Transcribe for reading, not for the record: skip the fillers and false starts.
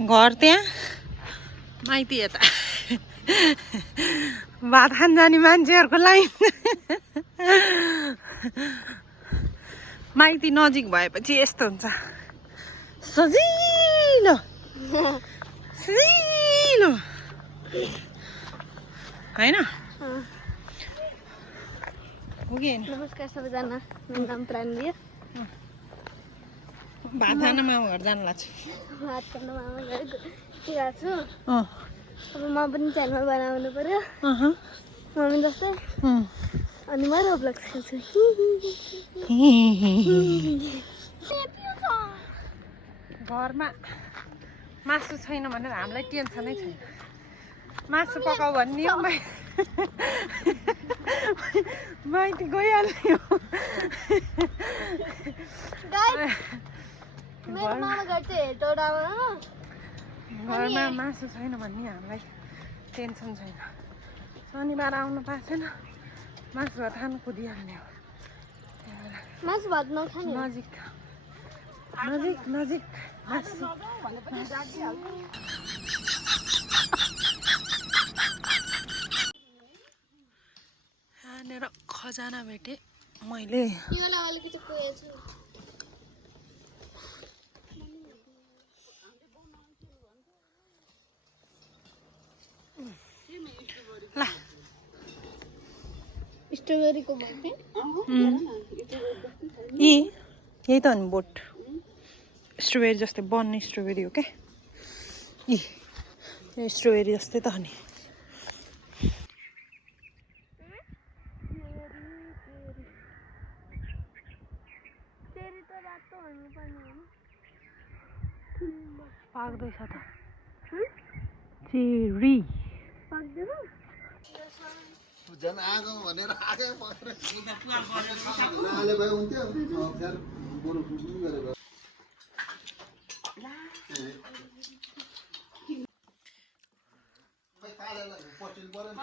घर त्यहाँ माइती यता भात खान जाने मान्छेहरूको लाइन माइती नजिक भएपछि यस्तो हुन्छ सजिलो सजिलो हैन नमस्कार सबैजना मेरो नाम प्राणवीर भात खान मामा घर जानु लाग्छ भात खान मामा घर गएको छु अब म पनि च्यानल बनाउनु पर्यो मम्मी जस्तै अनि म रोब्लक खेल्छु घरमा मासु छैन भनेर हामीलाई टेन्सनै छैन मासु पकाऊ भन्ने हो माइती गइहाल्ने हो मेरो मामा घर चाहिँ हेटौडामा हो घरमा मासु छैन भन्ने हामीलाई टेन्सन छैन शनिबार आउनु पाएको छैन मासु भात खानु कुदिहाल्ने हो मासु भात नखाने नजिक नजिक नजिक मासु यहाँनिर खजाना भेटेँ मैले ल स्ट्रबेरीको बोट यही त हो नि बोट स्ट्रबेरी जस्तै बन्ने स्ट्रबेरी हो क्या यो स्ट्रबेरी जस्तै त हो नि पाक्दैछ त चेरी पाक्दैन जन आगो भनेर आगे परेर नाले भए हुन्थ्यो फेर बुढो फुस्नु गरेर खै तालेलाई पछिल परेन